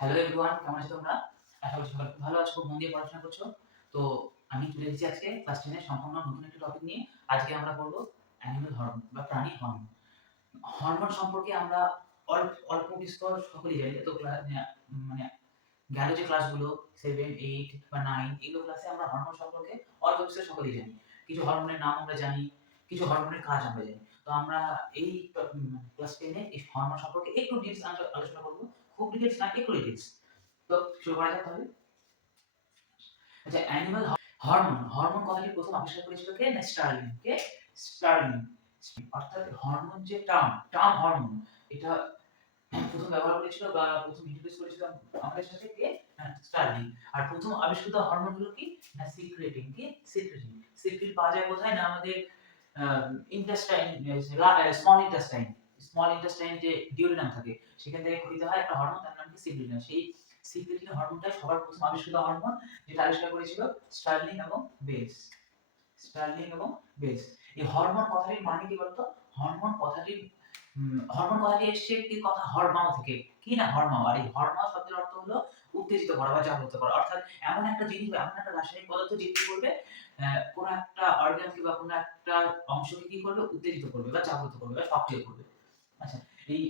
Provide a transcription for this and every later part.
Hello everyone, কেমন আছো তোমরা? আশা করি সবাই খুব ভালো আছো, খুব মন দিয়ে পড়াশোনা করছো। তো আমি চলে এসেছি আজকে ক্লাস 10 এর সম্পূর্ণ নতুন একটা টপিক নিয়ে। আজকে আমরা পড়ব অ্যানিমাল হরমোন বা প্রাণী হরমোন। হরমোন সম্পর্কে আমরা অল্প অল্প বিস্তর সকলেই জানি। তো মানে গেল যে ক্লাসগুলো 7, 8 বা 9 এগুলো ক্লাসে আমরা হরমোন সম্পর্কে অল্প বিস্তর সকলেই জানি। কিছু হরমোনের নাম আমরা জানি, কিছু হরমোনের কাজ আমরা জানি। তো আমরা এই ক্লাস 10 এ এই হরমোন সম্পর্কে একটু ডিটেইলস আলোচনা করব। খুব ডিটেইলস না, একটু ডিটেইলস। তো শুরু করা যাক তাহলে। আচ্ছা, অ্যানিমাল হরমোন হরমোন কথাটি প্রথম আবিষ্কার করেছিল কে? না, স্টার্লিং। কে? স্টার্লিং। অর্থাৎ হরমোন যে টার্ম হরমোন, এটা প্রথম ব্যবহার করেছিল বা প্রথম ইন্ট্রোডিউস করেছিল আমাদের সাথে কে? না, স্টার্লিং। আর প্রথম আবিষ্কৃত হরমোন হলো কি? না, সিক্রেটিং। কি? সিক্রেটিং। সিক্রেট পাওয়া যায় কোথায়? না, আমাদের ইন্টেস্টাইন, স্মল ইন্টেস্টাইন যে ডিউরিনাম থাকে, সেখান থেকে ক্ষরিত হয় একটা হরমোন, তার নাম কি? সিক্রেটিন। সেই সিক্রেটিন হরমোনটাই সবার প্রথম আবিষ্কৃত হরমোন, যেটা আবিষ্কার করেছিল স্টার্লিং এবং বেস। স্টার্লিং এবং বেস। এই হরমোন কথাটির মানে কি বলতো? হরমোন কথাটির হরমোন কথাটি এসছে একটি কথা হরমাও থেকে। কি? না, হরমাও। আর এই হরমাও শব্দের অর্থ হলো উত্তেজিত করা বা জাগ্রত করা। অর্থাৎ এমন একটা জিনিস বা এমন একটা রাসায়নিক পদার্থ যে কি করবে, কোন একটা অর্গানকে বা কোন একটা অংশকে কি করবে? উত্তেজিত করবে বা জাগ্রত করবে বা সক্রিয় করবে। আচ্ছা, এই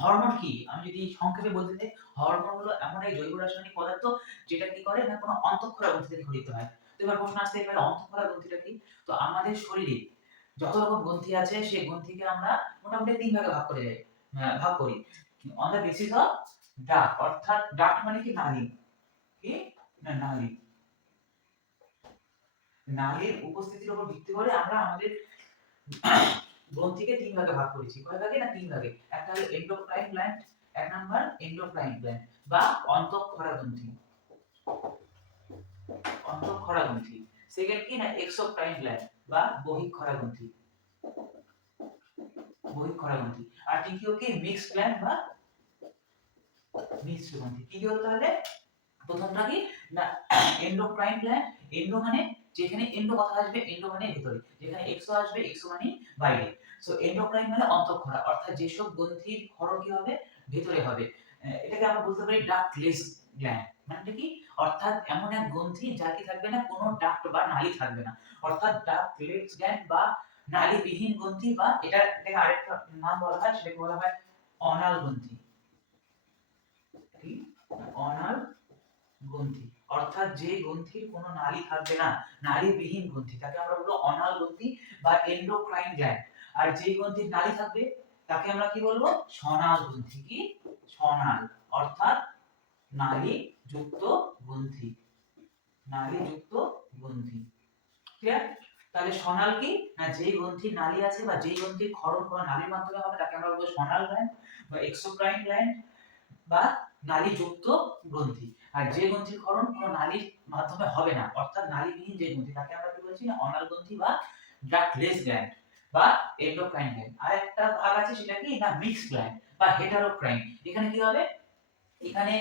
হরমোন কি? আমি যদি সংক্ষেপে বলতে চাই, হরমোন হলো এমন এক জৈব রাসায়নিক পদার্থ যেটা কি করে? না, কোনো অন্তঃক্ষরা গ্রন্থি থেকে ক্ষরিত হয়। তো এবার প্রশ্ন আসতেই পারে, অন্তঃক্ষরা গ্রন্থিটা কি? তো আমাদের শরীরে যত রকম গ্রন্থি আছে, সেই গ্রন্থিকে আমরা মোটামুটি ৩ ভাগে ভাগ করি। On the basis of duct. অর্থাৎ ডাক্ট মানে কি? নালী। কি? না, নালী। নালীর উপস্থিতির উপর ভিত্তি করে আমরা আমাদের গ্রন্থিকে ৩ ভাগে ভাগ করেছি। কয় ভাগে? না, ৩ ভাগে। একটা হলো endocrine gland, ১ number endocrine gland বা অন্তঃক্ষরা গ্রন্থি। অন্তঃক্ষরা গ্রন্থি। সেকেন্ড কি? না, এক্সোক্রাইন গ্ল্যান্ড বা বহিঃক্ষরা গ্রন্থি। বহিঃক্ষরা গ্রন্থি। আর তৃতীয় কি? মিক্সড গ্ল্যান্ড বা মিশ্র গ্রন্থি। কি হলো তাহলে? প্রথমটা কি? না, এন্ডোক্রাইন গ্ল্যান্ড। এন্ডো মানে যেখানে এন্ডো কথা আসবে, এন্ডো মানে ভিতরে। যেখানে এক্সো আসবে, এক্সো মানে বাইরে। সো এন্ডোক্রাইন মানে অন্তঃক্ষরা, অর্থাৎ যেসব গ্রন্থির ক্ষরণ কি হবে? ভেতরে হবে। এটাকে আমরা বলতে পারি ডাক্টলেস গ্ল্যান্ড। মানে কি? অর্থাৎ এমন এক গ্রন্থি যার কি থাকবে না? কোনো ডাক্ট বা নালী থাকবে না। অর্থাৎ ডাক্টলেস গ্ল্যান্ড বা নালীবিহীন গ্রন্থি, বা এটাকে আরেকটা নাম বলা হয়, সেটাকে বলা হয় অনাল গ্রন্থি। কি? অনাল গ্রন্থি। অর্থাৎ যে গ্রন্থির কোনো নালী থাকবে না, নালীবিহীন গ্রন্থি, তাকে আমরা বলবো অনাল গ্রন্থি বা এন্ডোক্রাইন গ্ল্যান্ড। আর যে গ্রন্থির নালী থাকবে তাকে আমরা কি বলবো? সনাল গ্রন্থি। কি? সনাল। অর্থাৎ নালী যুক্ত গ্রন্থি। নালী যুক্ত গ্রন্থি। ক্লিয়ার? তাহলে সনাল কি? না, যেই গ্রন্থির নালী আছে বা যেই গ্রন্থির ক্ষরণ কোনো নালীর মাধ্যমে হবে, তাকে আমরা বলবো সনাল গ্ল্যান্ড বা এক্সোক্রাইন গ্ল্যান্ড বা নালীযুক্ত গ্রন্থি। আর যে গ্রন্থির ক্ষরণ কোনো নালীর মাধ্যমে হবে না, অর্থাৎ নালীবিহীন যে গ্রন্থি, তাকে আমরা কি বলছি? না, অনাল গ্রন্থি বা ডাক্টলেস গ্ল্যান্ড বা এন্ডোক্রাইন গ্ল্যান্ড। আর একটা ভাগ আছে, সেটা কি? না, মিক্সড গ্ল্যান্ড বা হেটারোক্রাইন। এখানে কি হবে? এখানে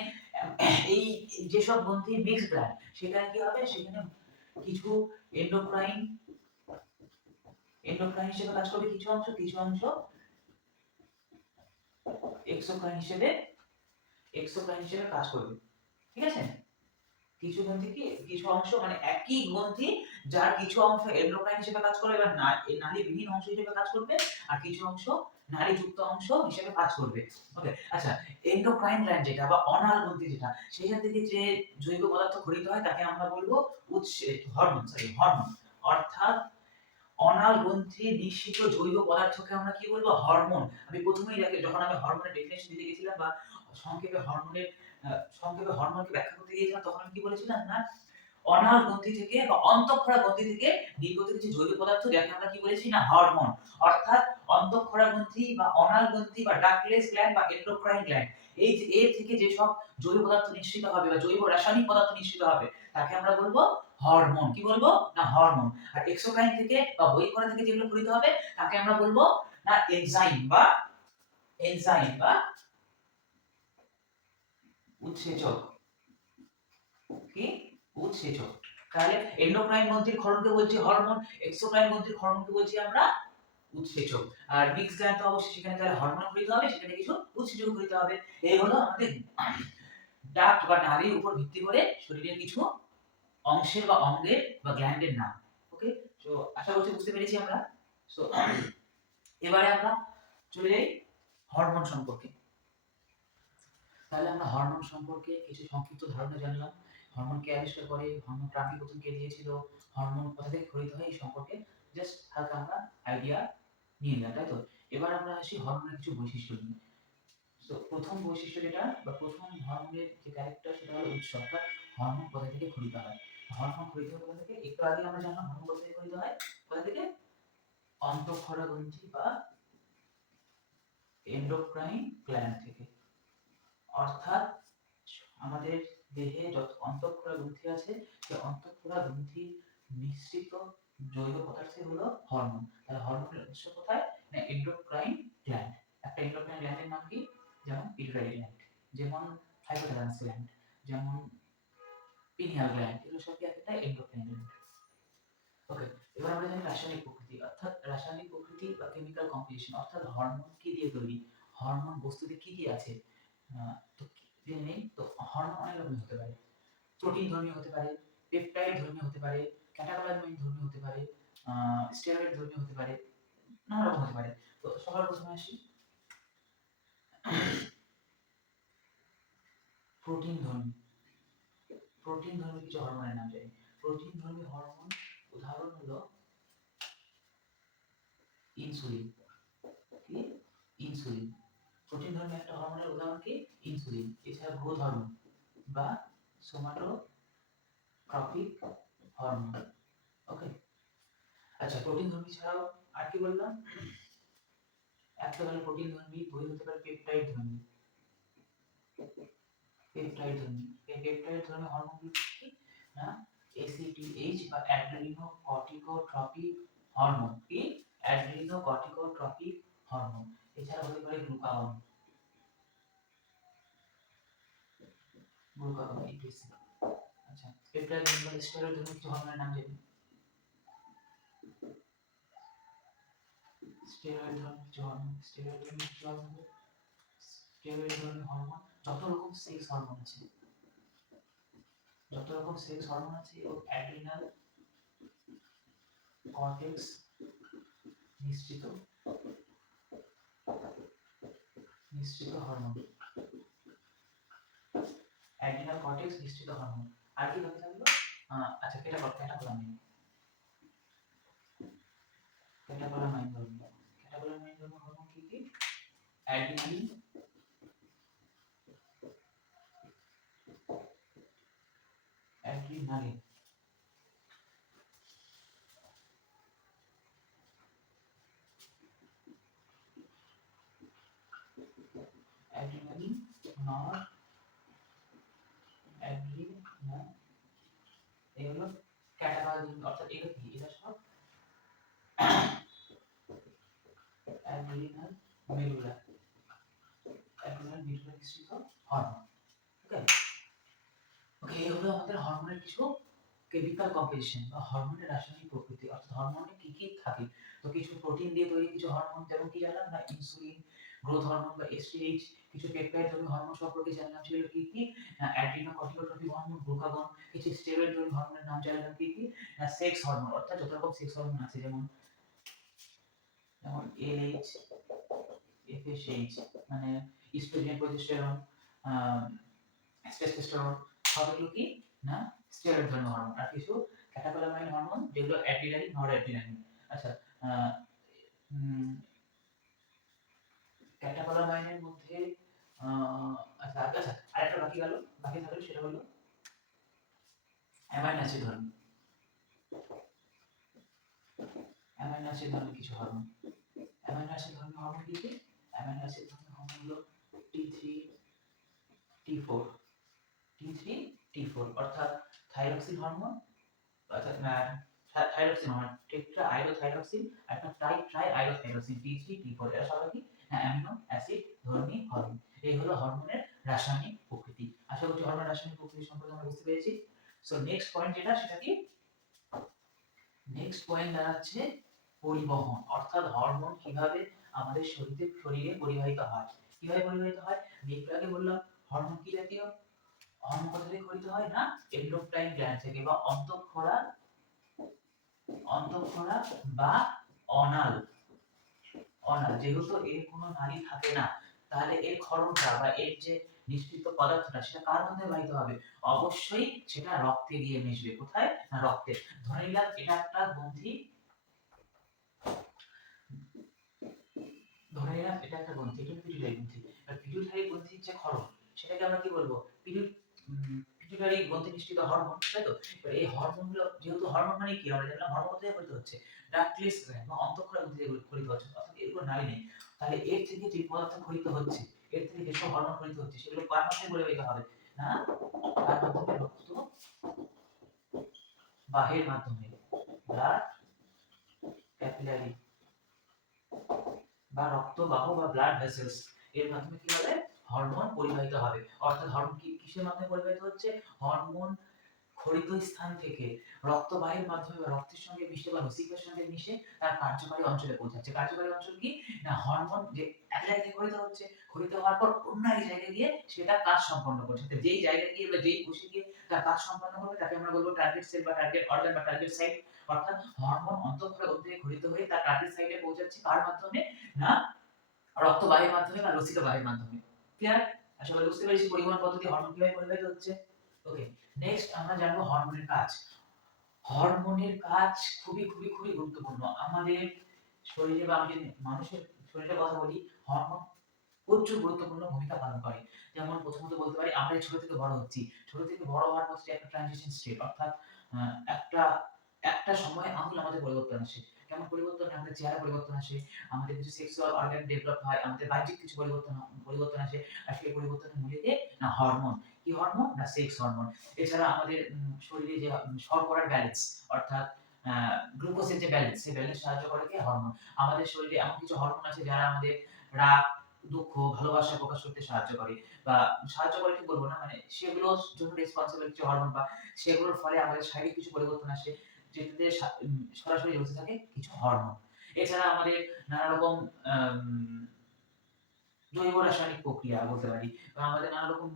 এই যেসব গ্রন্থি মিক্সড গ্ল্যান্ড, সেখানে কি হবে? সেখানে কিছু এন্ডোক্রাইন এন্ডোক্রাইন হিসেবে কাজ করবে কিছু অংশ, কিছু অংশ এক্সোক্রাইন হিসেবে কাজ করবে। ঠিক আছে? কিছু গ্রন্থি কি? কিছু অংশ মানে একই গ্রন্থি, যার কিছু অংশ এন্ডোক্রাইন হিসেবে কাজ করবে বা নালীবিহীন অংশ হিসেবে কাজ করবে, আর কিছু অংশ নালীযুক্ত অংশ হিসেবে কাজ করবে। ওকে, আচ্ছা, এন্ডোক্রাইন গ্ল্যান্ড যেটা বা অনাল গ্রন্থি যেটা, সেখান থেকে যে জৈব পদার্থ ক্ষরিত হয় তাকে আমরা বলবো হরমোন। অর্থাৎ অনাল গ্রন্থি নিঃসৃত জৈব পদার্থকে আমরা কি বলবো? হরমোন। আমি প্রথমেই যখন আমি হরমোনের ডেফিনিশন দিতে গেছিলাম বা সংক্ষেপে হরমোনকে ব্যাখ্যা করতে গিয়েছিলাম, তখন আমি কি বলেছিলাম? না, অনাল গ্রন্থি থেকে বা অন্তঃক্ষরা গ্রন্থি থেকে নির্গত কিছু জৈব পদার্থ, যাকে আমরা কি বলেছি? না, হরমোন। অর্থাৎ অন্তঃক্ষরা গ্রন্থি বা অনাল গ্রন্থি বা ডাক্টলেস গ্ল্যান্ড বা এন্ডোক্রাইন গ্ল্যান্ড, এই যে এর থেকে যেসব জৈব পদার্থ নিঃসৃত হবে বা জৈব রাসায়নিক পদার্থ নিঃসৃত হবে, তাকে আমরা বলবো হরমোন। কি বলবো? না, হরমোন। আর এক্সোক্রাইন থেকে বা বহিঃক্ষরা থেকে যেগুলো ক্ষরিত হবে, তাকে আমরা বলবো না, এনজাইম বা উৎসেচক। কি? উৎসেচক। তাহলে এন্ডোক্রাইন গ্রন্থির ক্ষরণকে বলছি হরমোন, এক্সোক্রাইন গ্রন্থির ক্ষরণকে বলছি আমরা উৎসেচক। আর মিক্স গ্ল্যান্ড তো অবশ্যই, সেখানে তাহলে হরমোন ক্ষরিত হবে, সেখানে কিছু উৎসেচক ক্ষরিত হবে। এই হলো আমাদের ডাক্ট বা নালীর উপর ভিত্তি করে শরীরের কিছু অংশের বা অঙ্গের বা গ্ল্যান্ডের নাম। ওকে, তো আশা করছি বুঝতে পেরেছি আমরা। সো এবারে আমরা চলে যাই হরমোন সম্পর্কে। তাহলে আমরা হরমোন সম্পর্কে কিছু সংক্ষিপ্ত ধারণা জানলাম। হরমোন কে আবিষ্কার করে, হরমোন প্রাণী প্রথম কে দিয়েছিল, হরমোন কোথা থেকে খরিত হয়, এই সম্পর্কে জাস্ট হালকা আমরা আইডিয়া নিয়ে নিলাম, তাই তো। এবার আমরা আসি হরমোনের কিছু বৈশিষ্ট্য নিয়ে। তো প্রথম বৈশিষ্ট্য যেটা বা প্রথম হরমোনের যে ক্যারেক্টার সেটা হলো উৎস, অর্থাৎ হরমোন কোথা থেকে খরিত হয়। হরমোন খরিত হয় কোথা থেকে? একটু আগে আমরা জানলাম হরমোন কোথা থেকে খরিত হয়, কোথা থেকে? অন্তঃক্ষরা গ্রন্থি বা এন্ডোক্রাইন গ্ল্যান্ড থেকে। অর্থাৎ আমাদের দেহে যত অন্তঃক্ষরা গ্রন্থি আছে সেই অন্তঃক্ষরা গ্রন্থি নিঃসৃত জৈব পদার্থ হলো হরমোন। তাহলে হরমোনের উৎস কোথায়? না এন্ডোক্রাইন গ্ল্যান্ড। একটা এন্ডোক্রাইন গ্ল্যান্ডের নাম কি? যেমন পিটুইটারি গ্ল্যান্ড, যেমন হাইপোথ্যালামাস গ্ল্যান্ড, যেমন পিনিয়াল গ্ল্যান্ড, এগুলো সব কি একটা এন্ডোক্রাইন গ্ল্যান্ড। ওকে, এবার আমরা জানি রাসায়নিক প্রকৃতি, অর্থাৎ রাসায়নিক প্রকৃতি বা কেমিক্যাল কম্পোজিশন, অর্থাৎ হরমোন কি দিয়ে তৈরি, হরমোন বস্তুতে কি কি আছে। তো জেনে নেই। তো হরমোন অনেক রকম হতে পারে, প্রোটিন ধর্মীয় হতে পারে, পেপটাইড ধর্মীয় হতে পারে, ক্যাটাকলামিন ধর্মীয় হতে পারে, স্টেরয়েড ধর্মীয় হতে পারে, নানা রকম হতে পারে। তো সবার প্রথমে আসি প্রোটিন ধর্মী। প্রোটিন ধর্মী কিছু হরমোনের নাম জানি। প্রোটিন ধর্মী হরমোন উদাহরণ হলো ইনসুলিন। কি? ইনসুলিন। প্রোটিন ধর্মী একটা হরমোনের উদাহরণ কি? ইনসুলিন। এছাড়া গ্রোথ হরমোন বা সোমাটোট্রপিক হরমোন। ওকে, আচ্ছা প্রোটিন ধর্মী ছাড়াও আর কি বললাম? একটা হলো প্রোটিন ধর্মী, দুই হতে পারে পেপটাইড ধর্মী। পেপটাইড ধর্মী, এই পেপটাইড ধর্মী হরমোনগুলো কি না ACTH বা অ্যাড্রিনোকর্টিকোট্রপিক হরমোন। কি? Adrenocorticotropic hormone. এছাড়া হতে পারে গ্লুকাগন, গ্লুকাগন ইপিসি। আচ্ছা, পেপটাইড ধর্মী বা স্টেরয়েড ধর্মী কিছু হরমোনের নাম জানি। স্টেরয়েড ধর্মী কিছু হরমোন, স্টেরয়েড ধর্মী কিছু হরমোন, স্টেরয়েড ধর্মী হরমোন যত রকম সেক্স হরমোন আছে, যত রকম সেক্স হরমোন আছে এবং অ্যাড্রিনাল কর্টেক্স নিশ্চিত হরমোন, অ্যাড্রিনাল কর্টেক্স নিশ্চিত হরমোন। আর কি বাকি থাকলো? আচ্ছা ক্যাটাকলামিন, ক্যাটাকলামিন হরমোন। ক্যাটাকলামিন হরমোন কি কি? অ্যাড্রিনালিন, অ্যাড্রিনালিন, অ্যাড্রিনালিন, নর অ্যাড্রিনা, এগুলো ক্যাটাকলামিন। অর্থাৎ এগুলো কি? এটা সব অ্যাড্রিনাল মেরুলা, অ্যাড্রিনাল মেরুলা নিশ্চিত হরমোন। ওকে, ওকে, এই হলো আমাদের হরমোনের কিছু কেমিক্যাল কম্পোজিশন বা হরমোনের রাসায়নিক প্রকৃতি, অর্থাৎ হরমোনে কি কি থাকে। তো কিছু প্রোটিন দিয়ে তৈরি কিছু হরমোন, যেমন কি জানলাম না ইনসুলিন, গ্রোথ হরমোন বা এসটিএইচ। কিছু পেপটাইড ধর্মী হরমোন সম্পর্কে জানলাম, সেগুলো কি কি? Adrenocorticotropic hormone, glucagon. কিছু স্টেরয়েড ধর্মী হরমোনের নাম জানলাম, কি কি? সেক্স হরমোন, অর্থাৎ যত রকম সেক্স হরমোন আছে, যেমন এলএইচ, এফএসএইচ, মানে ইস্ট্রোজেন, প্রোজেস্টেরন, টেস্টোস্টেরন, সবগুলো কি না স্টেরয়েড ধর্মী হরমোন। আর কিছু ক্যাটাকলামাইন হরমোন, যেগুলো অ্যাড্রিনালিন, নরঅ্যাড্রিনালিন। আচ্ছা, ক্যাটাকলামাইনের মধ্যে আচ্ছা আচ্ছা আরেকটা বাকি গেল, বাকি থাকলো সেটা হলো amino acid hormone. Amino acid ধর্মী কিছু হরমোন। অ্যামাইনো অ্যাসিড ধর্মী হরমোন কি কি? অ্যামাইনো অ্যাসিড ধর্মী হরমোন হলো T3, T4, T3, T4, অর্থাৎ থাইরক্সিন হরমোন, অর্থাৎ থাইরক্সিন হরমোন, টেট্রা আইরোথাইরক্সিন, একটা ট্রাই আইরোথাইরক্সিন, T3, T4, এরা সবাই কি অ্যামিনো অ্যাসিড ধর্মী হরমোন। এই হলো হরমোনের রাসায়নিক প্রকৃতি। আশা করছি হরমোনের রাসায়নিক প্রকৃতি সম্পর্কে আমরা বুঝতে পেরেছি। সো নেক্সট পয়েন্ট যেটা, সেটা কি? নেক্সট পয়েন্ট দাঁড়াচ্ছে পরিবহন, অর্থাৎ হরমোন কিভাবে আমাদের শরীরে পরিবাহিত হয়। কিভাবে পরিবাহিত হয়? একটু আগে বললাম হরমোন কি জাতীয়? হরমোন কোথা থেকে খরিত হয় না এন্ডোক্রাইন গ্ল্যান্ড থেকে বা অন্তঃক্ষরা বা অনাল। যেহেতু এর কোনো নালী থাকে না, তাহলে এর ক্ষরণটা বা এর যে নিষ্কৃত পদার্থটা সেটা কার মধ্যে বাহিত হবে? অবশ্যই সেটা রক্তে গিয়ে মিশবে। কোথায়? না রক্তে। ধরে নিলাম এটা একটা গ্রন্থি, এটা পিটুইটারি গ্রন্থি। আর পিটুইটারি গ্রন্থির যে ক্ষরণ সেটাকে আমরা কি বলবো? পিটুইটারি গ্রন্থি নিষ্কৃত হরমোন, তাই তো? এবার এই হরমোনগুলো, যেহেতু হরমোন মানে কি, আমরা জানলাম হরমোন কোথা থেকে খরিত হচ্ছে? ডাকটিলিস গ্ল্যান্ড বা অন্তঃক্ষরা গ্রন্থি থেকে খরিত হচ্ছে, অর্থাৎ এর কোনো নালী নেই। তাহলে এর থেকে যে পদার্থ খরিত হচ্ছে, এর থেকে যেসব হরমোন খরিত হচ্ছে সেগুলো কার মাধ্যমে পরিবাহিত হবে? না কার মাধ্যমে? রক্ত বাহের মাধ্যমে, ব্লাড ক্যাপিলারি বা রক্তবাহ বা ব্লাড ভেসেলস, এর মাধ্যমে কি হবে? হরমোন পরিবাহিত হবে। অর্থাৎ হরমোন কিসের মাধ্যমে পরিবাহিত হচ্ছে? হরমোন খরিত স্থান থেকে রক্তবাহীর মাধ্যমে বা রক্তের সঙ্গে মিশে বা লসিকার সঙ্গে মিশে তার কার্যকারী অঞ্চলে পৌঁছাচ্ছে। কার্যকারী অঞ্চল কি? না হরমোন যে এক জায়গা থেকে খরিত হচ্ছে, খরিত হওয়ার পর অন্য এক জায়গায় গিয়ে সেটা কাজ সম্পন্ন করছে। যেই জায়গায় গিয়ে বা যেই কোষে গিয়ে তার কাজ সম্পন্ন করবে তাকে আমরা বলবো টার্গেট সেল বা টার্গেট অর্গান বা টার্গেট সাইট। অর্থাৎ হরমোন অন্তঃক্ষরা থেকে খরিত হয়ে তার টার্গেট সাইটে পৌঁছাচ্ছে কার মাধ্যমে? না রক্তবাহীর মাধ্যমে বা লসিকা বাহীর মাধ্যমে। ক্লিয়ার? আশা করি বুঝতে পেরেছি পরিবহন পদ্ধতি হরমোন কিভাবে পরিবাহিত হচ্ছে। ওকে, নেক্সট আমরা জানবো হরমোনের কাজ। হরমোনের কাজ খুবই খুবই খুবই গুরুত্বপূর্ণ আমাদের শরীরে, বা আমি যদি মানুষের শরীরের কথা বলি, হরমোন প্রচুর গুরুত্বপূর্ণ ভূমিকা পালন করে। যেমন প্রথমত বলতে পারি আমরা ছোট থেকে বড় হচ্ছি, ছোট থেকে বড় হওয়ার পর একটা ট্রানজিশন স্টেট, অর্থাৎ একটা একটা সময় আমূল আমাদের পরিবর্তন আসে। কেমন পরিবর্তন? আমাদের চেহারা পরিবর্তন আসে, আমাদের কিছু সেক্সুয়াল অর্গান ডেভেলপ হয়, আমাদের বাহ্যিক কিছু পরিবর্তন আসে। আর সেই পরিবর্তনের মূলে কে? না হরমোন। কি হরমোন? না সেক্স হরমোন। এছাড়া আমাদের শরীরে যে শর্করার ব্যালেন্স, অর্থাৎ গ্লুকোজের যে ব্যালেন্স, সেই ব্যালেন্স সাহায্য করে কে? হরমোন। আমাদের শরীরে এমন কিছু হরমোন আছে যারা আমাদের রাগ, দুঃখ, ভালোবাসা প্রকাশ করতে সাহায্য করে, বা সাহায্য করে ঠিক বলবো না, মানে সেগুলোর জন্য রেসপন্সিবল কিছু হরমোন, বা সেগুলোর ফলে আমাদের শারীরিক কিছু পরিবর্তন আসে, যেটাতে সরাসরি জড়িত থাকে কিছু হরমোন। এছাড়া আমাদের নানা রকম জৈব রাসায়নিক প্রক্রিয়া বলতে পারি, বা আমাদের নানা রকম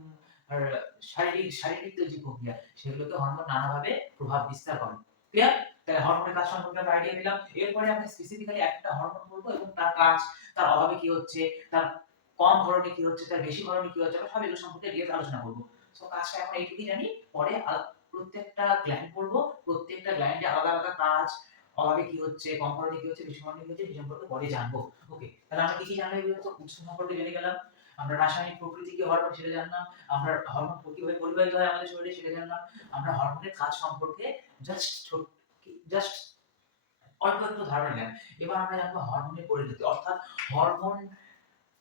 শারীরিক যে প্রক্রিয়া, সেগুলোকে হরমোন নানাভাবে প্রভাব বিস্তার করে। ক্লিয়ার? তাহলে হরমোনের কাজ সম্পর্কে আমরা আইডিয়া পেলাম। এরপরে আমরা স্পেসিফিক্যালি একটা হরমোন বলবো এবং তার কাজ, তার অভাবে কি হচ্ছে, তার কম ঘরণে কি হচ্ছে, তার বেশি ঘরণে কি হচ্ছে, আমরা সব এগুলো সম্পর্কে ডিটেইলস আলোচনা করব। সো কাজটা এখন এইটুকুই জানি, পরে প্রত্যেকটা গ্ল্যান্ড পড়বো, প্রত্যেকটা গ্ল্যান্ডে আলাদা আলাদা কাজ, অভাবে কি হচ্ছে, কম ঘরণে কি হচ্ছে, বেশি ঘরণে কি হচ্ছে, সেই সম্পর্কে পরে জানবো। ওকে, তাহলে আমরা কি কি জানলাম? এগুলো তো উৎস সম্পর্কে জেনে গেলাম, আমরা রাসায়নিক প্রকৃতি কি হরমোন সেটা জানলাম, আমরা হরমোন কিভাবে পরিবাহিত হয় আমাদের শরীরে সেটা জানলাম, আমরা হরমোনের কাজ সম্পর্কে জাস্ট অল্প একটু ধারণা নিলাম। এবার আমরা জানবো হরমোনের পরিণতি, অর্থাৎ হরমোন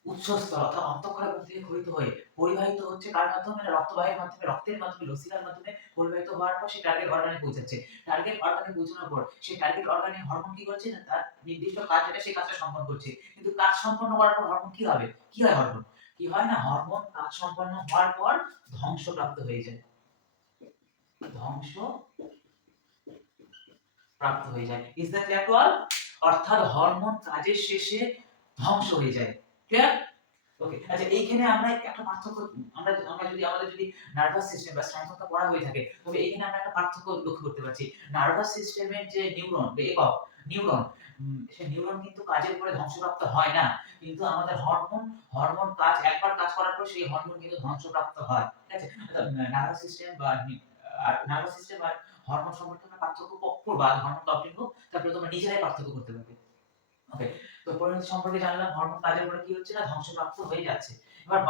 উৎসস্থল অর্থাৎ অন্তঃক্ষরা গ্রন্থি থেকে খরিত হয়ে পরিবাহিত হচ্ছে কার মাধ্যমে? না রক্তবাহীর মাধ্যমে, রক্তের মাধ্যমে, লসিকার মাধ্যমে পরিবাহিত হওয়ার পর সে টার্গেট অর্গানে পৌঁছাচ্ছে। টার্গেট অর্গানে পৌঁছানোর পর সেই টার্গেট অর্গানে হরমোন কি করছে? না তার নির্দিষ্ট কাজ যেটা সেই কাজটা সম্পন্ন করছে। কিন্তু কাজ সম্পন্ন করার পর হরমোন কি হবে? কি হয় হরমোন? কি হয় না হরমোন কাজ সম্পন্ন হওয়ার পর ধ্বংসপ্রাপ্ত হয়ে যায়। ধ্বংস প্রাপ্ত হয়ে যায়। Is that clear to all? অর্থাৎ হরমোন কাজের শেষে ধ্বংস হয়ে যায়। ক্লিয়ার? ওকে, আচ্ছা এইখানে আমরা একটা পার্থক্য, আমরা আমরা যদি আমাদের যদি নার্ভাস সিস্টেম বা স্নায়ুতন্ত্র পড়া হয়ে থাকে, তবে এখানে আমরা একটা পার্থক্য লক্ষ্য করতে পারছি। নার্ভাস সিস্টেমের যে নিউরন বা একক নিউরন, সেই নিউরন কিন্তু কাজের পরে ধ্বংসপ্রাপ্ত হয় না, কিন্তু আমাদের হরমোন একবার কাজ করার পর সেই হরমোন কিন্তু ধ্বংসপ্রাপ্ত হয়। ঠিক আছে? নার্ভাস সিস্টেম বা নার্ভাস সিস্টেম আর হরমোন সম্পর্কে আমরা পার্থক্য পড়বো, হরমোন টপিক হোক, তারপরে তোমরা নিজেরাই পার্থক্য করতে পারবে। ওকে, তো পরিণতি সম্পর্কে জানলাম, হরমোন কাজের পরে কি হচ্ছে? না ধ্বংসপ্রাপ্ত হয়ে যাচ্ছে। এবার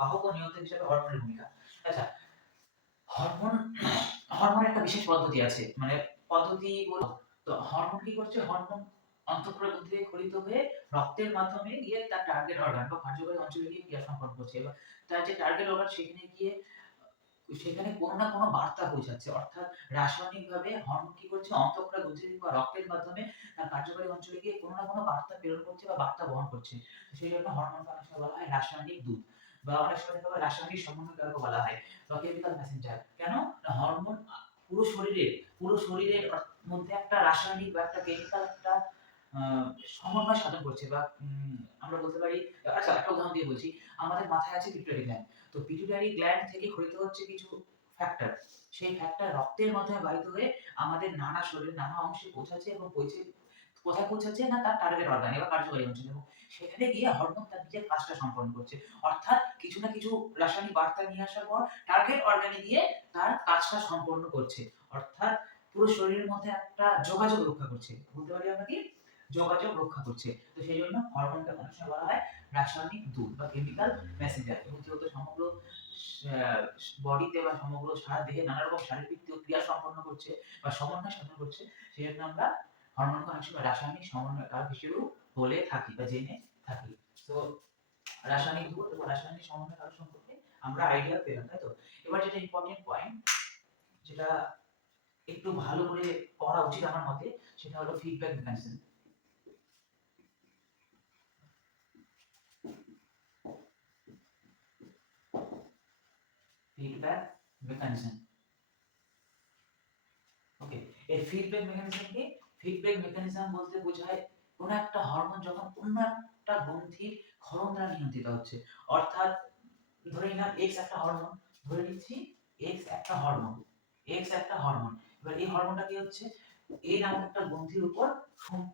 বাহক ও নিয়ন্ত্রক হিসেবে হরমোনের ভূমিকা। আচ্ছা, হরমোন হরমোনের একটা বিশেষ পদ্ধতি আছে, মানে পদ্ধতি তো হরমোন কি করছে? হরমোন অন্তঃক্ষরা গ্রন্থি থেকে খরিত হয়ে রক্তের মাধ্যমে গিয়ে তার টার্গেট অর্গান বা কার্যকরী অঞ্চলে গিয়ে ক্রিয়া সম্পন্ন করছে। এবার তার যে টার্গেট অর্গান সেখানে গিয়ে সেখানে কোনো না কোনো বার্তা পৌঁছাচ্ছে, অর্থাৎ রাসায়নিকভাবে হরমোন কি করছে? অন্তঃক্ষরা গ্রন্থি বা রক্তের মাধ্যমে তার কার্যকরী অঞ্চলে গিয়ে কোনো না কোনো বার্তা প্রেরণ করছে বা বার্তা বহন করছে। সেই জন্য হরমোনকে অনেক সময় বলা হয় রাসায়নিক দূত, বা অনেক সময় দেখা যায় রাসায়নিক সমন্বয়কারকও বলা হয়, বা কেমিক্যাল মেসেঞ্জার। কেন? না হরমোন পুরো শরীরের মধ্যে একটা রাসায়নিক বা একটা কেমিক্যাল একটা সমন্বয় সাধন করছে বা আমরা বলতে পারি। আচ্ছা, একটা উদাহরণ দিয়ে বলছি। আমাদের মাথায় আছে পিটুইটারি গ্ল্যান্ড। তো পিটুইটারি গ্ল্যান্ড থেকে ক্ষরিত হচ্ছে কিছু ফ্যাক্টর। সেই ফ্যাক্টর রক্তের মাধ্যমে বাহিত হয়ে আমাদের নানা শরীরের নানা অংশে পৌঁছাচ্ছে এবং কোথায় পৌঁছাচ্ছে না তার টার্গেট অর্গানে বা কার্যকরী অঞ্চলে, এবং সেখানে গিয়ে হরমোন তার নিজের কাজটা সম্পন্ন করছে। অর্থাৎ কিছু না কিছু রাসায়নিক বার্তা নিয়ে আসার পর টার্গেট অর্গানে গিয়ে তার কাজটা সম্পন্ন করছে। অর্থাৎ পুরো শরীরের মধ্যে একটা যোগাযোগ রক্ষা করছে। বলতে পারি আমরা কি? যোগাযোগ রক্ষা করছে। তো সেইজন্য হরমোনকে অনেক সময় বলা হয় রাসায়নিক দূত বা কেমিক্যাল মেসেঞ্জার, এবং যেহেতু সমগ্র বডিতে বা সমগ্র সারা দেহে নানা রকম শারীরিক ক্রিয়া সম্পন্ন করছে বা সমন্বয় সাধন করছে, সেজন্য আমরা হরমোনকে অনেক সময় রাসায়নিক সমন্বয়কারক হিসেবেও বলে থাকি বা জেনে থাকি। তো রাসায়নিক দূত এবং রাসায়নিক সমন্বয়কারক সম্পর্কে আমরা আইডিয়া পেলাম, তাই তো? এবার যেটা ইম্পর্টেন্ট পয়েন্ট, যেটা একটু ভালো করে পড়া উচিত আমার মতে, সেটা হলো ফিডব্যাক মেকানিজম। ফিডব্যাক মেকানিজম, ওকে। এই ফিডব্যাক মেকানিজম কি? ফিডব্যাক মেকানিজম বলতে বোঝায় কোন একটা হরমোন যখন অন্য একটা গ্রন্থির ক্ষরণ দ্বারা নিয়ন্ত্রিত হচ্ছে। অর্থাৎ ধরে নিলাম এক্স একটা হরমোন, ধরে নিচ্ছি এক্স একটা হরমোন, এক্স একটা হরমোন। এবার এই হরমোনটা কি হচ্ছে, এ নামক একটা গ্রন্থির উপর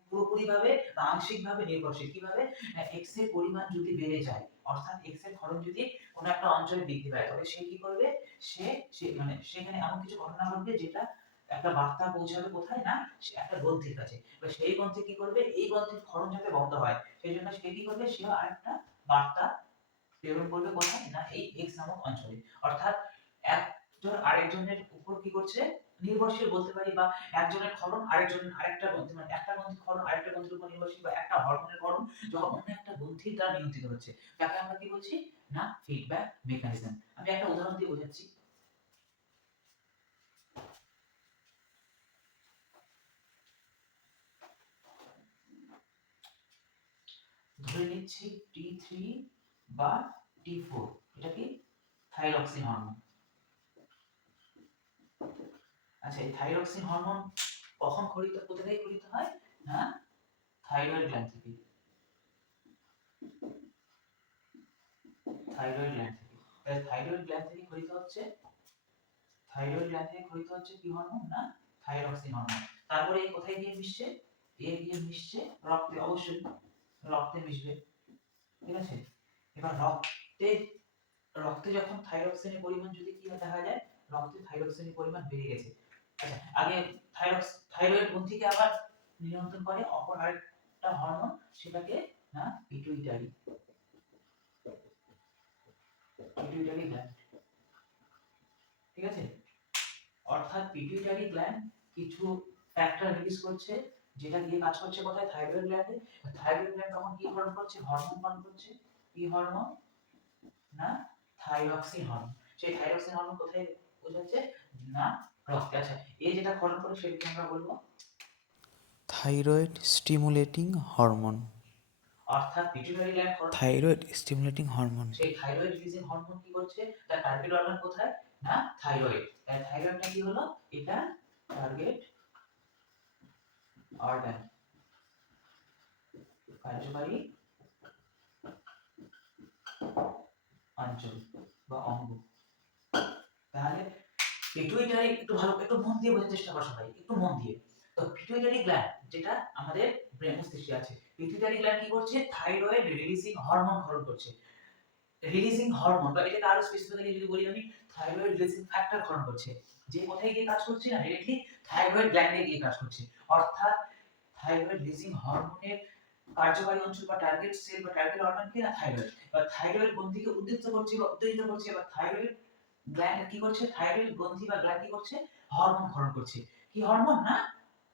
পুরোপুরিভাবে বা আংশিকভাবে নির্ভরশীল। কিভাবে? এক্স এর পরিমাণ যদি বেড়ে যায়, অর্থাৎ এক্স এর ক্ষরণ যদি কোনো একটা অঞ্চলে বৃদ্ধি পায়, তবে সে কি করবে, মানে সেখানে এমন কিছু ঘটনা ঘটবে যেটা একটা বার্তা পৌঁছাবে কোথায় না, সে একটা গ্রন্থির কাছে। এবার সেই গ্রন্থি কি করবে, এই গ্রন্থির ক্ষরণ যাতে বন্ধ হয় সেই জন্য সে কি করবে, সেও আরেকটা বার্তা প্রেরণ করবে কোথায় না, এই এক্স নামক অঞ্চলে। অর্থাৎ একজন আরেকজনের উপর কি করছে, নির্ভরশীল বলতে পারি, বা একজনের ক্ষরণ আরেকটা গ্রন্থি, মানে একটা গ্রন্থির ক্ষরণ আরেকটা গ্রন্থির উপর নির্ভরশীল, বা একটা হরমোনের ক্ষরণ যখন অন্য একটা গ্রন্থির দ্বারা নিয়ন্ত্রিত হচ্ছে, তাকে আমরা কি বলছি না, ফিডব্যাক মেকানিজম। আমি একটা উদাহরণ দিয়ে বোঝাচ্ছি। ধরে নিচ্ছি T3 বা T4, এটা কি থাইরক্সিন হরমোন। আচ্ছা, এই থাইরক্সিন হরমোন কখন কোথা থেকে খরিত হয় না, থাইরয়েড গ্ল্যান্ড থেকে। থাইরয়েড গ্ল্যান্ড থেকে, তাই থাইরয়েড গ্ল্যান্ড থেকে খরিত হচ্ছে, থাইরয়েড গ্ল্যান্ড থেকে খরিত হচ্ছে কি হরমোন না, থাইরক্সিন হরমোন। তারপরে এই কোথায় গিয়ে মিশছে, এ গিয়ে মিশছে রক্তে, অবশ্যই রক্তে মিশবে, ঠিক আছে। এবার রক্তে যখন থাইরক্সিনের পরিমাণ যদি কি দেখা যায়, রক্তে থাইরক্সিনের পরিমাণ বেড়ে গেছে। আচ্ছা, আগে থাইরয়েড গ্রন্থিকে আবার নিয়ন্ত্রণ করে অপর আরেকটা হরমোন, সেটাকে না পিটুইটারি, পিটুইটারি গ্ল্যান্ড, ঠিক আছে। অর্থাৎ পিটুইটারি গ্ল্যান্ড কিছু ফ্যাক্টর রিলিজ করছে, যেটা গিয়ে কাজ করছে কোথায়, থাইরয়েড গ্ল্যান্ডে। থাইরয়েড গ্ল্যান্ড তখন কি হরমোন করছে, হরমোন পান করছে, কি হরমোন না, থাইরক্সিন হরমোন। সেই থাইরক্সিন হরমোন কোথায় বোঝাচ্ছে না, রক্তে। আচ্ছা, এই যেটা ক্ষরণ করে সেটাকে আমরা বলবো থাইরয়েড স্টিমুলেটিং হরমোন। অর্থাৎ pituitary gland thyroid stimulating hormone. সেই থাইরয়েড রিলিজিং হরমোন কি করছে, তার টার্গেট অর্গান কোথায় না, থাইরয়েড। তাই থাইরয়েডটা কি হলো, এটা টার্গেট অর্গান, কার্যকারী অঞ্চল বা অঙ্গ। তাহলে পিটুইটারি একটু ভালো, একটু মন দিয়ে বোঝার চেষ্টা করো সবাই, একটু মন দিয়ে। তো পিটুইটারি গ্ল্যান্ড যেটা আমাদের ব্রেন মস্তিষ্কে আছে, পিটুইটারি গ্ল্যান্ড কি করছে, থাইরয়েড রিলিজিং হরমোন ক্ষরণ করছে। রিলিজিং হরমোন, বা এটাকে আরো স্পেসিফিক্যালি যদি বলি আমি, থাইরয়েড রিলিজিং ফ্যাক্টর ক্ষরণ করছে। যে কোথায় গিয়ে কাজ করছে না, ডাইরেক্টলি থাইরয়েড গ্ল্যান্ডে গিয়ে কাজ করছে। অর্থাৎ থাইরয়েড রিলিজিং হরমোনের কার্যকারী অঞ্চল বা টার্গেট সেল বা টার্গেট অর্গান কি না, থাইরয়েড। বা থাইরয়েড গ্রন্থিকে উদ্দীপ্ত করছে বা উত্তেজিত করছে, বা থাইরয়েড গ্ল্যান্ড কি করছে, থাইরয়েড গ্রন্থি বা গ্ল্যান্ড কি করছে, হরমোন ক্ষরণ করছে। কি হরমোন না,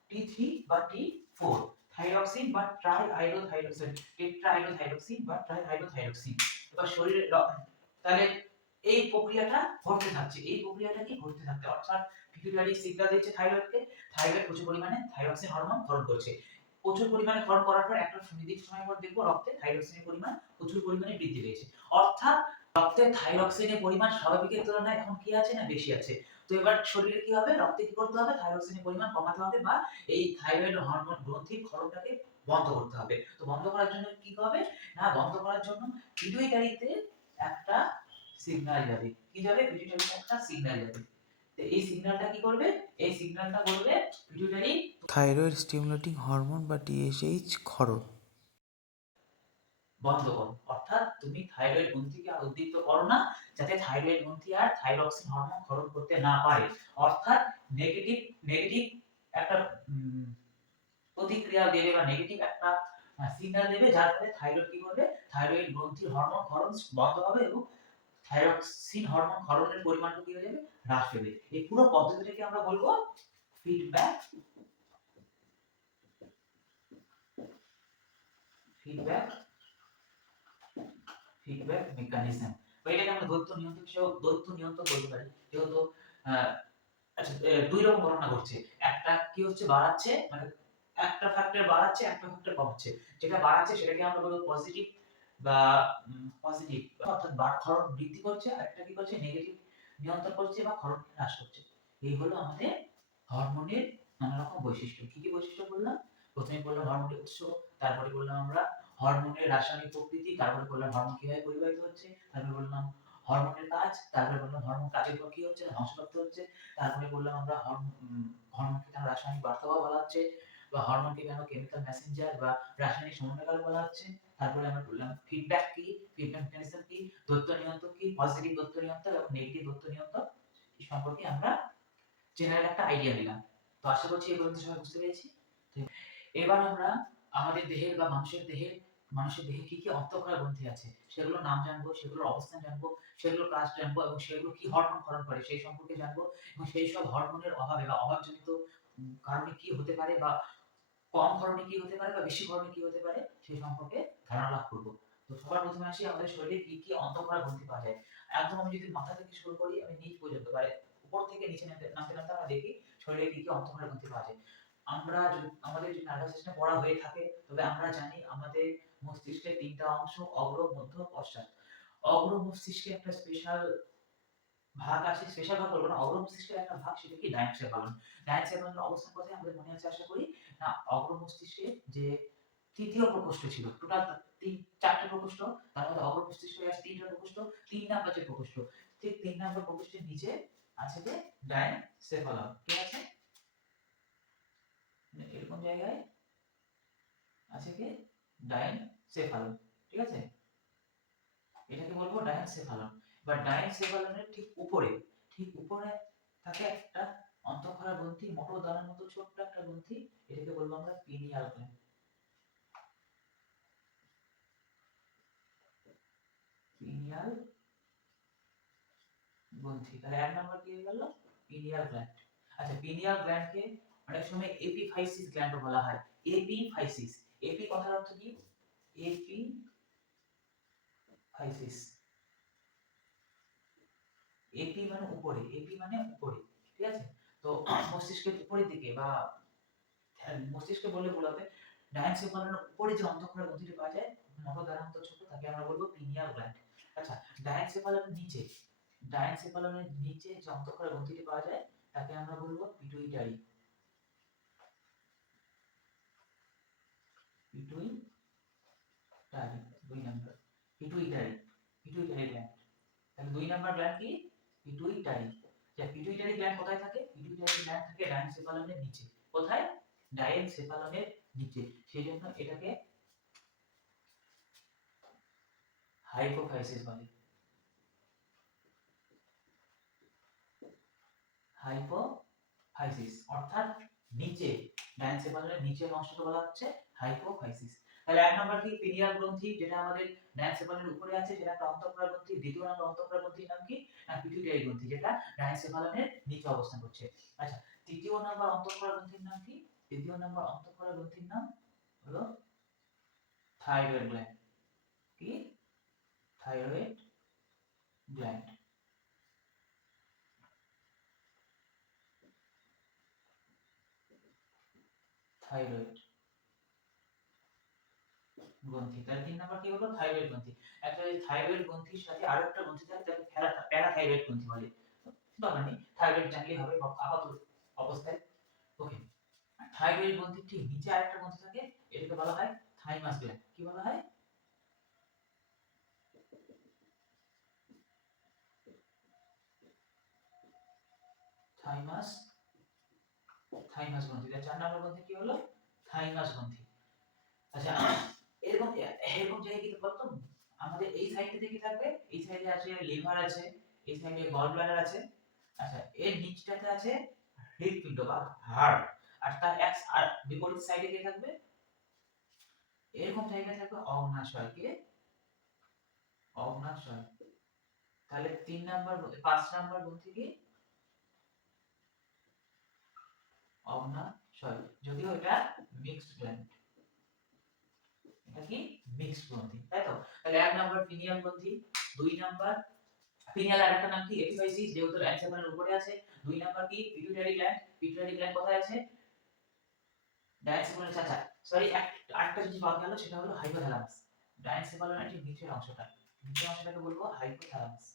T3 বা T4, থাইরক্সিন বা ট্রাইআইডোথাইরক্সিন, টেট্রাআইডোথাইরক্সিন বা ট্রাইআইডোথাইরক্সিন। এবার শরীরে তাহলে এই প্রক্রিয়াটা ঘটতে থাকছে, এই প্রক্রিয়াটা কি ঘটতে থাকছে, অর্থাৎ পিটুইটারি সিগন্যাল দিচ্ছে থাইরয়েডকে, থাইরয়েড প্রচুর পরিমাণে থাইরক্সিন হরমোন ক্ষরণ করছে। প্রচুর পরিমাণে ক্ষরণ করার পর একটা নির্দিষ্ট সময় পর দেখবো রক্তে থাইরক্সিনের পরিমাণ প্রচুর পরিমাণে বৃদ্ধি পেয়েছে। অর্থাৎ রক্তে থাইরক্সিনের পরিমাণ স্বাভাবিকের তুলনায় এখন কি আছে না বেশি আছে। তো এবার শরীরে কি হবে, রক্তে কি করতে হবে, থাইরক্সিনের পরিমাণ কমাতে হবে বা এই থাইরয়েড হরমোন গ্রন্থির ক্ষরণটাকে বন্ধ করতে হবে। তো বন্ধ করার জন্য কি হবে না, বন্ধ করার জন্য পিটুইটারিতে একটা সিগন্যাল যাবে। কি যাবে, পিটুইটারিতে একটা সিগন্যাল যাবে। তো এই সিগন্যালটা কি করবে, এই সিগন্যালটা বলবে পিটুইটারি থাইরয়েড স্টিমুলেটিং হরমোন বা টিএসএইচ ক্ষরণ বন্ধ করো, অর্থাৎ তুমি থাইরয়েড গ্রন্থিকে আর উদ্দীপ্ত করো না, যাতে থাইরয়েড গ্রন্থি আর থাইরক্সিন হরমোন ক্ষরণ করতে না পারে। অর্থাৎ নেগেটিভ নেগেটিভ একটা প্রতিক্রিয়া দেবে বা নেগেটিভ একটা সিগন্যাল দেবে, যার ফলে থাইরয়েড কি করবে, থাইরয়েড গ্রন্থির হরমোন ক্ষরণ বন্ধ হবে এবং থাইরক্সিন হরমোন ক্ষরণের পরিমাণটা কি হয়ে যাবে, হ্রাস পেবে। এই পুরো পদ্ধতিটাকে আমরা বলবো ফিডব্যাক ফিডব্যাক ফিডব্যাক মেকানিজম, বা এটাকে আমরা দ্বৈত নিয়ন্ত্রক বলতে পারি। যেহেতু আচ্ছা, দুই রকম ঘটনা ঘটছে, একটা কি হচ্ছে বাড়াচ্ছে, মানে একটা ফ্যাক্টর বাড়াচ্ছে একটা ফ্যাক্টর কমাচ্ছে। যেটা বাড়াচ্ছে সেটাকে আমরা বলবো পজিটিভ বা পজিটিভ, অর্থাৎ ক্ষরণ বৃদ্ধি করছে, আর একটা কি করছে নেগেটিভ নিয়ন্ত্রণ করছে বা ক্ষরণ হ্রাস করছে। এই হলো আমাদের হরমোনের নানা রকম বৈশিষ্ট্য। কি কি বৈশিষ্ট্য বললাম, প্রথমে বললাম হরমোনের উৎস, তারপরে বললাম আমরা হরমোনের রাসায়নিক প্রকৃতি, তারপরে বললাম হরমোন কিভাবে পরিবাহিত হচ্ছে, তারপরে বললাম হরমোনের কাজ, তারপরে বললাম হরমোন কাজের পর কি হচ্ছে, ধ্বংসপ্রাপ্ত হচ্ছে, তারপরে বললাম আমরা হরমোনকে কেন রাসায়নিক বার্তাবাহক বলা হচ্ছে বা হরমোনকে কেন কেমিক্যাল মেসেঞ্জার বা রাসায়নিক সমন্বয়কারক বলা হচ্ছে। তারপরে আমরা বললাম ফিডব্যাক কি, ফিডব্যাক মেকানিজম কি, দ্বৈত নিয়ন্ত্রক কি, পজিটিভ দ্বৈত নিয়ন্ত্রক এবং নেগেটিভ দ্বৈত নিয়ন্ত্রক এই সম্পর্কে আমরা জেনারেল একটা আইডিয়া নিলাম। তো আশা করছি এই পর্যন্ত সবাই বুঝতে পেরেছি। এবার আমরা আমাদের দেহের বা মানুষের দেহে কি কি অন্তঃক্ষরা গ্রন্থি আছে সেগুলোর নাম জানবো, সেগুলোর অবস্থান জানবো, সেগুলোর কাজ জানবো এবং সেগুলো কি হরমোন ক্ষরণ করে সেই সম্পর্কে জানবো, এবং সেই সব হরমোনের অভাবে বা অভাবজনিত কারণে কি হতে পারে বা কম ক্ষরণে কি হতে পারে বা বেশি ক্ষরণে কি হতে পারে সেই সম্পর্কে ধারণা লাভ করবো। তো সবার প্রথমে আসি আমাদের শরীরে কি কি অন্তঃক্ষরা গ্রন্থি পাওয়া যায়। একদম আমি যদি মাথা থেকে শুরু করি, আমি নিচ পর্যন্ত পারে উপর থেকে নিচে নামতে নামতে নামতে আমরা দেখি শরীরে কি কি অন্তঃক্ষরা গ্রন্থি পাওয়া যায়। আমাদের যদি নার্ভাস সিস্টেম পড়া হয়ে থাকে তবে আমরা জানি আমাদের মস্তিষ্কের তিনটা অংশ, অগ্র মধ্য পশ্চাৎ। অগ্র মস্তিষ্কে একটা স্পেশাল ভাগ আছে, স্পেশাল ভাগ বলবো না, অগ্র মস্তিষ্কের একটা ভাগ, সেটা কি ডায়ানসেফালন। ডায়ানসেফালনের অবস্থান কোথায় আমাদের মনে আছে আশা করি, না অগ্র মস্তিষ্কে যে তৃতীয় প্রকোষ্ঠ ছিল, টোটাল চারটে প্রকোষ্ঠ, তার মধ্যে অগ্র মস্তিষ্কে আছে তিনটা প্রকোষ্ঠ, 3 নাম্বার যে প্রকোষ্ঠ, ঠিক 3 নাম্বার প্রকোষ্ঠের নিচে আছে যে ডায়ানসেফালন। কি আছে এরকম জায়গায় আছে কি ডায়ানসেফালন, ঠিক আছে, এটাকে বলবো ডায়ানসেফালন। বা ডায়ানসেফালনের ঠিক উপরে থাকে একটা অন্তঃক্ষরা গ্রন্থি, মোটর দানার মতো ছোট্ট একটা গ্রন্থি, এটাকে বলবো আমরা পিনিয়াল গ্ল্যান্ড। পিনিয়াল গ্রন্থি, তাহলে এক নাম্বার কি হয়ে গেল, পিনিয়াল গ্ল্যান্ড। আচ্ছা, পিনিয়াল গ্ল্যান্ডকে অনেক সময় এপিফাইসিস গ্ল্যান্ড বলা হয়। এপিফাইসিস, এপি কথার অর্থ কি, এপিফাইসিস, এপি মানে উপরে, এপি মানে উপরে, ঠিক আছে। তো মস্তিষ্কের উপরের দিকে বা মস্তিষ্কে বললে ভুল হবে, ডায়ানসেফালনের উপরে যে অন্তঃক্ষরা গ্রন্থিটি পাওয়া যায় মোটর দ্বারা মতো ছোট, তাকে আমরা বলবো পিনিয়াল গ্ল্যান্ড। আচ্ছা, ডায়ানসেফালনের নিচে যে অন্তঃক্ষরা গ্রন্থিটি পাওয়া যায় তাকে আমরা বলবো pituitary. Pituitary 2 number, pituitary, pituitary gland. তাহলে 2 নাম্বার গ্ল্যান্ড কি, পিটুইটারি। পিটুইটারি গ্ল্যান্ড কোথায় থাকে, পিটুইটারি গ্ল্যান্ড থাকে ডায়ানসেফালনের নিচে। কোথায়, ডায়ানসেফালনের নিচে। সেই জন্য এটাকে হাইপোফাইসিস বলে। হাইপোফাইসিস অর্থাৎ নিচে, ডায়ানসেফালনের নিচের অংশকে বলা হচ্ছে হাইপোফাইসিস। তাহলে এক নাম্বার কি, পিনিয়াল গ্রন্থি, যেটা আমাদের ডায়ানসেফালনের উপরে আছে, সেটা একটা অন্তঃক্ষরা গ্রন্থি। দ্বিতীয় নাম্বার অন্তঃক্ষরা গ্রন্থির নাম কি, না পিটুইটারি গ্রন্থি, যেটা ডায়ানসেফালনের নিচে অবস্থান করছে। আচ্ছা, তৃতীয় নাম্বার অন্তঃক্ষরা গ্রন্থির নাম কি, তৃতীয় নাম্বার অন্তঃক্ষরা গ্রন্থির নাম হলো থাইরয়েড গ্ল্যান্ড। কি, থাইরয়েড গ্ল্যান্ড। থাইরয়েড গ্রন্থি। তাহলে 3 নাম্বার কি হলো? থাইরয়েড গ্রন্থি। একটা যদি থাইরয়েড গ্রন্থির সাথে আরো একটা গ্রন্থি থাকে তাকে প্যারাথাইরয়েড গ্রন্থি বলে। দরকার নেই, থাইরয়েড জানলেই হবে আপাতত অবস্থায়। ওকে, থাইরয়েড গ্রন্থির ঠিক নিচে আরেকটা গ্রন্থি থাকে, এটাকে বলা হয় থাইমাস গ্ল্যান্ড। কি বলা হয়? থাইমাস থাইমাস গ্রন্থি। তাহলে 4 নম্বর গ্রন্থি কি হলো? থাইমাস গ্রন্থি। আচ্ছা, এরকম এরকম জায়গায় কি বলতো, আমাদের এই সাইডে কি থাকবে? এই সাইডে আছে লিভার আছে, এই সাইডে গল ব্লাডার আছে। আচ্ছা, এর নিচটাতে আছে হৃৎপিণ্ড বা হার্ট। আর তার আর বিপরীত সাইডে কি থাকবে? এরকম জায়গায় থাকবে অগ্নাশয়। কি? অগ্নাশয়। তাহলে 3 নাম্বার 5 নাম্বার গ্রন্থি কি? অগ্নাশয়। যদিও এটা মিক্সড গ্ল্যান্ড। এটা কি? মিক্সড গ্রন্থি, তাই তো? তাহলে 1 নাম্বার পিনিয়াল গ্রন্থি, 2 নাম্বার পিনিয়াল আর একটা নাম কি? এপিফাইসিস, যেহেতু এনসেফালের উপরে আছে। 2 নাম্বার কি? Pituitary gland. পিটুইটারি গ্ল্যান্ড কোথায় আছে? ডায়ানসেফালাস। আচ্ছা সরি, আরেকটা জিনিস বাদ গেল, সেটা হলো হাইপোথ্যালামাস। ডায়ানসেফালার ঠিক নিচের অংশটা, নিচের অংশটাকে বলবো হাইপোথ্যালামাস।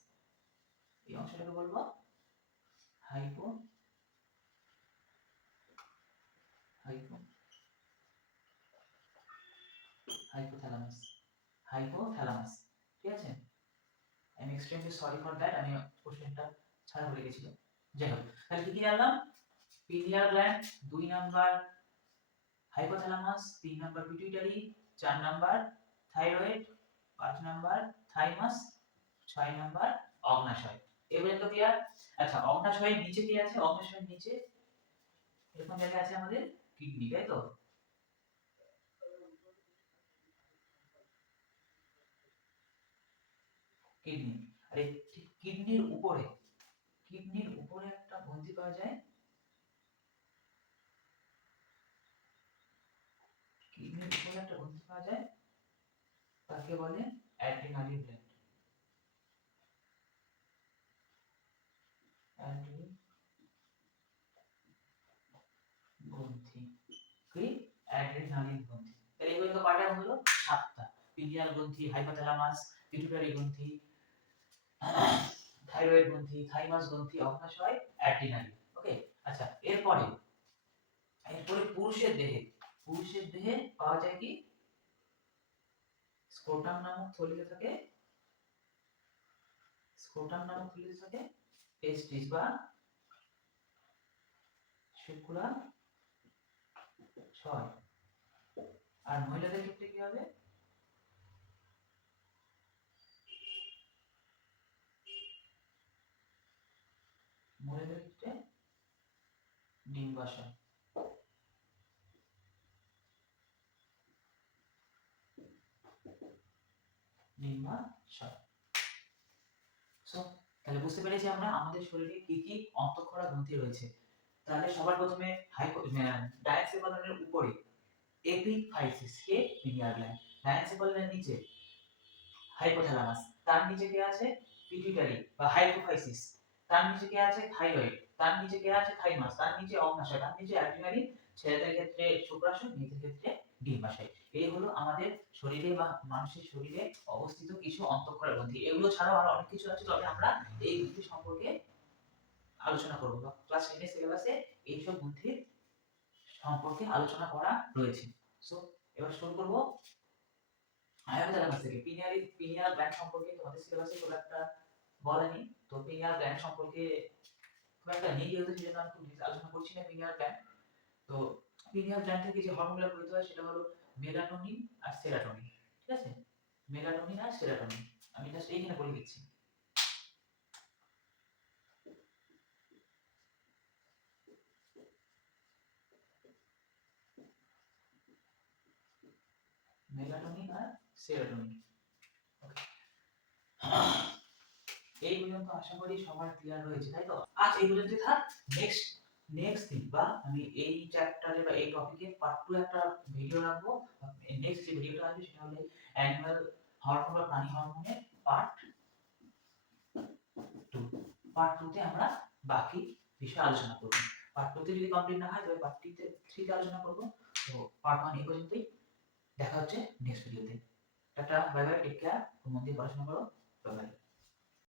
এই অংশটাকে বলবো হাইপো হাইপো হাইপোথ্যালামাস। হাইপোথ্যালামাস, ঠিক আছে? I am extremely sorry for that, আমি কোশ্চেনটা ছাড়া বলে গেছিলাম। যাই হোক, তাহলে কি কি জানলাম? Pineal gland, 2 number hypothalamus, 3 number pituitary, 4 number thyroid, 5 number thymus, 6 number অগ্নাশয়। এবারে তো ক্লিয়ার? আচ্ছা, অগ্নাশয়ের নিচে কি আছে? অগ্নাশয়ের নিচে এরকম জায়গা আছে আমাদের কিডনি, তাই তো? কিডনি। আর এই কিডনির উপরে একটা গ্রন্থি পাওয়া যায়। কিডনির উপরে একটা গ্রন্থি পাওয়া যায়, তাকে বলে অ্যাড্রিনালিন গ্ল্যান্ড। গ্রন্থি কি? অ্যাড্রিনালিন গ্রন্থি। তাহলে এগুলো তো কয়টা হলো? 7টা। পিনিয়াল গ্রন্থি, হাইপোথ্যালামাস, পিটুইটারি গ্রন্থি, থাইরয়েড গ্রন্থি, থাইমাস গ্রন্থি, অগ্নাশয়, অ্যাড্রিনালিন। ওকে, আচ্ছা এরপরে পুরুষের দেহে পাওয়া যায় কি? স্ক্রোটাম নামক থলিতে থাকে, টেস্টিস বা শুক্রাশয়। আর মহিলাদের ক্ষেত্রে কি হবে? মহিলাদের ক্ষেত্রে ডিম্বাশয়। ডিম্বাশয়। সো তাহলে বুঝতে পেরেছি আমরা আমাদের শরীরে কি কি অন্তঃক্ষরা গ্রন্থি রয়েছে। তাহলে সবার প্রথমে ডায়ানসেফালনের উপরে এপিফাইসিস কে পিনিয়াল গ্ল্যান্ড, ডায়ানসেফালনের নিচে হাইপোথ্যালামাস, তার নিচে কে আছে? পিটুইটারি বা হাইপোফাইসিস, তার নিচে কে আছে? থাইরয়েড, তার নিচে কে আছে? থাইমাস, তার নিচে অগ্নাশয়, তার নিচে অ্যাড্রিনালিন, ছেলেদের ক্ষেত্রে শুক্রাশয়, মেয়েদের ক্ষেত্রে ডিম্বাশয়। এই হলো আমাদের শরীরে বা মানুষের শরীরে অবস্থিত কিছু অন্তঃক্ষরা গ্রন্থি। এগুলো ছাড়াও আরো অনেক কিছু আছে, তবে আমরা এই গ্রন্থি সম্পর্কে আলোচনা করব বা ক্লাস 10 এর সিলেবাসে এইসব গ্রন্থির সম্পর্কে আলোচনা করা রয়েছে। সো এবার শুরু করব হাইপোথ্যালামাস থেকে। পিনিয়াল গ্ল্যান্ড সম্পর্কে তোমাদের সিলেবাসে খুব একটা বলা নেই, তো পিনিয়াল গ্ল্যান্ড সম্পর্কে খুব একটা নেই, যেহেতু সেজন্য আমি খুব আলোচনা করছি না পিনিয়াল গ্ল্যান্ড। তো পিনিয়াল গ্ল্যান্ড থেকে যে হরমোনগুলো প্রয়োগ হয় সেটা হলো মেলাটোনিন আর সেরাটোনিন, ঠিক আছে? মেলাটোনিন আর সেরাটোনিন আমি জাস্ট এইখানে বলে দিচ্ছি। মেলাটোনিন আর সেরাটোনিন। এই পর্যন্ত আশা করি সবার ক্লিয়ার রয়েছে, তাই তো? আজ এই পর্যন্ত থাক। নেক্সট দিন বা আমি এই চ্যাপ্টারে বা এই টপিকে পার্ট 2 একটা ভিডিও রাখবো। নেক্সট যে ভিডিওটা আসবে সেটা হলো অ্যানিমাল হরমোন বা প্রাণী হরমোনের পার্ট 2। পার্ট 2 তে আমরা বাকি বিষয় আলোচনা করব। পার্ট 2 তে যদি কমপ্লিট না হয় তবে পার্ট 3 তে আলোচনা করব। তো পার্ট 1 এই পর্যন্তই। দেখা হচ্ছে নেক্সট ভিডিওতে। Tata, bye bye, take care, মন দিয়ে পড়াশোনা করো, বাই বাই।